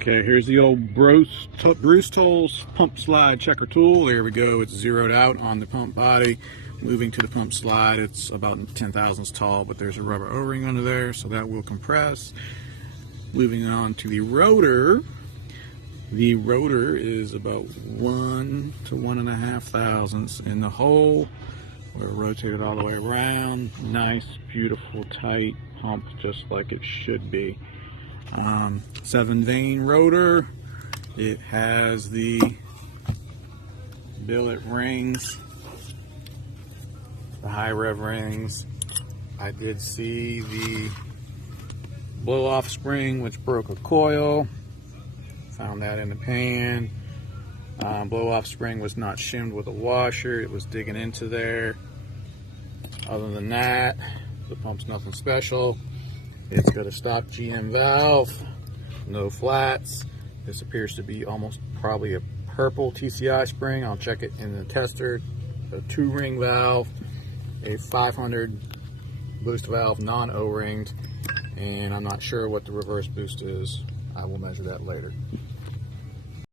Okay, here's the old Bruce Tolls pump slide checker tool. There we go. It's zeroed out on the pump body. Moving to the pump slide, it's about 10 thousandths tall, but there's a rubber O-ring under there, so that will compress. Moving on to the rotor. The rotor is about 1 to 1.5 thousandths in the hole. We're rotated all the way around. Nice, beautiful, tight pump, just like it should be. 7-vein rotor. It has the billet rings, the high rev rings. I did see the blow off spring, which broke a coil. Found that in the pan. Blow off spring was not shimmed with a washer. It was digging into there. Other than that, the pump's nothing special. It's got a stock GM valve, no flats. This appears to be almost probably a purple TCI spring. I'll check it in the tester. A 2-ring valve, a 500 boost valve, non-O-ringed, and I'm not sure what the reverse boost is. I will measure that later.